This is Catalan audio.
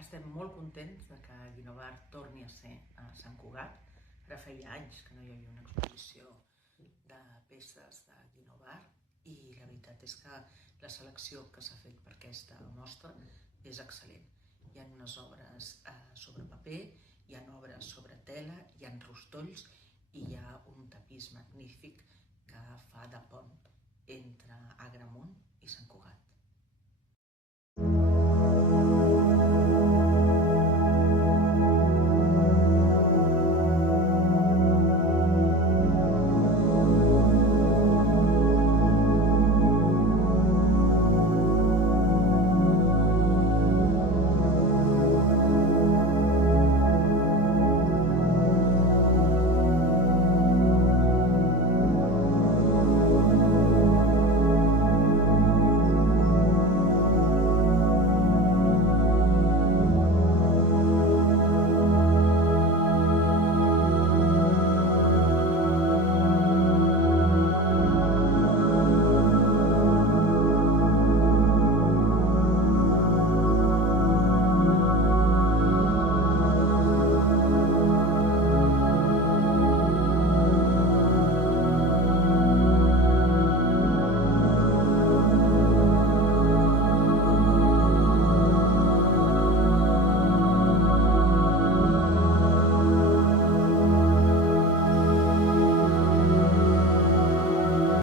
Estem molt contents que Guinovart torni a ser a Sant Cugat. Ara feia anys que no hi havia una exposició de peces de Guinovart i la veritat és que la selecció que s'ha fet per aquesta mostra és excel·lent. Hi ha unes obres sobre paper, hi ha obres sobre tela, hi ha rostolls i hi ha un tapís magnífic que fa de pont entre Agramunt